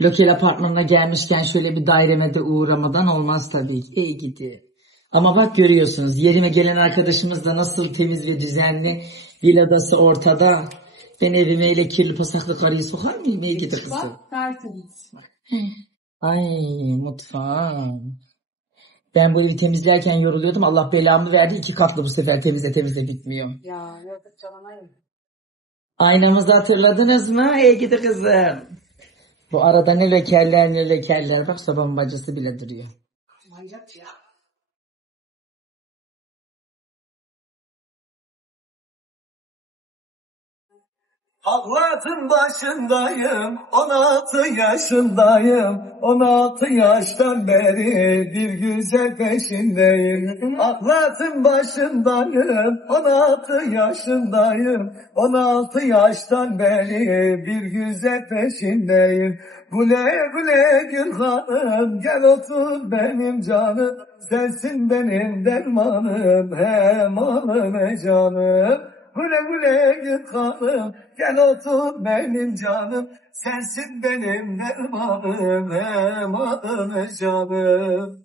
Lokal apartmanına gelmişken şöyle bir daireme de uğramadan olmaz tabii ki. İyi gidiyor. Ama bak görüyorsunuz yerime gelen arkadaşımız da nasıl temiz ve düzenli. Villadası ortada. Ben evime öyle kirli pasaklı karıyı sokar mıyım? İyi gidi kızım. Bak tertemiz. Ay mutfağım. Ben bu evi temizlerken yoruluyordum. Allah belamı verdi. 2 katlı bu sefer temizle bitmiyor. Ya yazık canına yok. Aynamızı hatırladınız mı? İyi gidi kızım. Bu arada ne lekeller. Bak sobanın bacası bile duruyor. Manyak ya. Avlatın başındayım, 16 yaşındayım, 16 yaştan beri bir güzel peşindeyim. Avlatın başındayım, 16 yaşındayım, 16 yaştan beri bir güzel peşindeyim. Güle güle gül hanım, gel otur benim canım, sensin benim dermanım, hem alım canım. Güle güle gül hanım, gel otur benim canım, sensin benim dermanım, hem adım canım.